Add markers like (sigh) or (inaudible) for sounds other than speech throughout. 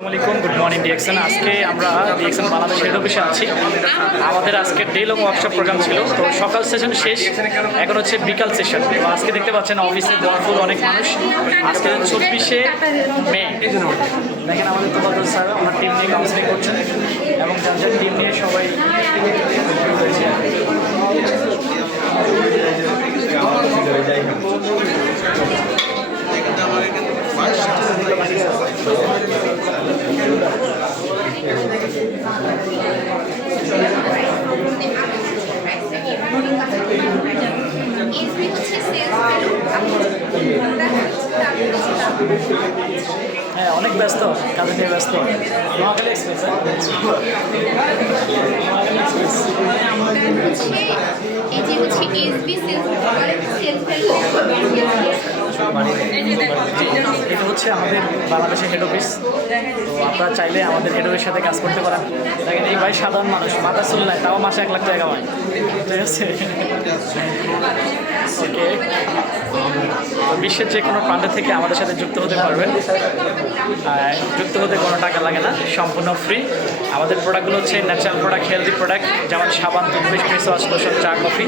আসসালামাইকুম good morning DXN আজকে আমরা ডিএক্সন বাংলাদেশ হেড অফিসে আছি। আমাদের আজকে ডে লং ওয়ার্কশপ প্রোগ্রাম ছিল। তো সকাল সেশন শেষ, এখন হচ্ছে বিকাল সেশন আজকে দেখতে পাচ্ছেন অফিসে ফুল অনেক মানুষ। আজকে চব্বিশে মে। দেখেন আমাদের তোবাদুল স্যার আমার টিম নিয়ে কাউন্সিলিং করছেন এবং যার যার টিম নিয়ে সবাই রয়েছে হ্যাঁ অনেক ব্যস্ত কাজে নিয়ে ব্যস্ত। নোয়াখালী এক্সপ্রেস হচ্ছে এই যে হচ্ছে এসবি সেলস সেলস এটা হচ্ছে আমাদের বাংলাদেশের হেড অফিস তো আপনারা চাইলে আমাদের হেড অফিসের সাথে কাজ করতে পারেন। দেখেন এই ভাই সাধারণ মানুষ মাথা চুল নাই তাও মাসে এক লাখ টাকা কামায়। ঠিক আছে? (laughs) ওকে বিশ্বের যে কোনো প্রান্ত থেকে আমাদের সাথে যুক্ত হতে পারবেন। যুক্ত হতে কোনো টাকা লাগে না, সম্পূর্ণ ফ্রি আমাদের প্রোডাক্টগুলো হচ্ছে ন্যাচারাল প্রোডাক্ট হেলদি প্রোডাক্ট যেমন সাবান, টুথপেস্ট ফেস ওয়াশ লোশন চা কফি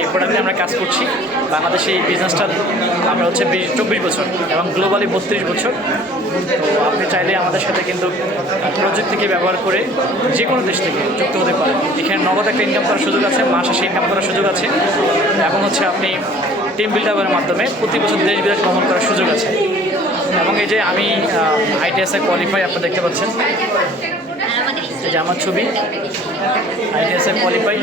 এই প্রোডাক্টে আমরা কাজ করছি। বাংলাদেশে এই বিজনেসটা আমরা হচ্ছে বিশ, চব্বিশ বছর এবং গ্লোবালি বত্রিশ বছর। তো আপনি চাইলে আমাদের সাথে কিন্তু প্রযুক্তিকে ব্যবহার করে যে কোনো দেশ থেকে যুক্ত হতে পারেন। এখানে নগদ একটা ইনকাম করার সুযোগ আছে, মাসে ইনকাম করার সুযোগ আছে। এবং হচ্ছে আপনি টিম বিল্ড আপের মাধ্যমে প্রতি বছর দেশ বিদেশ ভ্রমণ করার সুযোগ আছে। এবং এই যে আমি আইটিএসএ কোয়ালিফাই আপনারা দেখতে পাচ্ছেন। যে আমার ছবি আইটিএসএ কোয়ালিফাই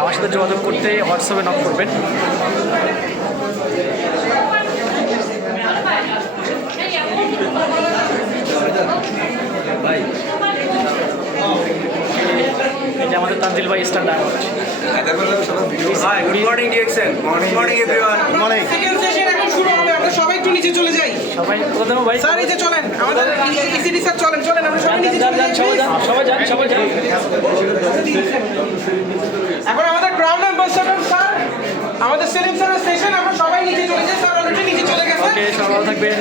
আমার সাথে যোগাযোগ করতে হোয়াটসঅ্যাপে নক করবেন। এই আমাদের তানজিল ভাই star diamond Hi, good morning, DXN. Good morning, everyone. Second session এখন শুরু হবে আমরা সবাই একটু নিচে চলে যাই। সবাই কোথাও ভাই। স্যার যে চলেন আমাদের ইসিডি স্যার চলেন চলেন আমরা সবাই নিচে চলে যাই সবাই যান সবাই যান সবাই যান। এখন আমাদের ক্রাউন অ্যাম্বাসেডর স্যার আমাদের সেলিম স্যারের সেশন আমরা সবাই নিচে চলে যাই। স্যার অলরেডি নিচে চলে গেছে। ওকে সবাই থাকবেন।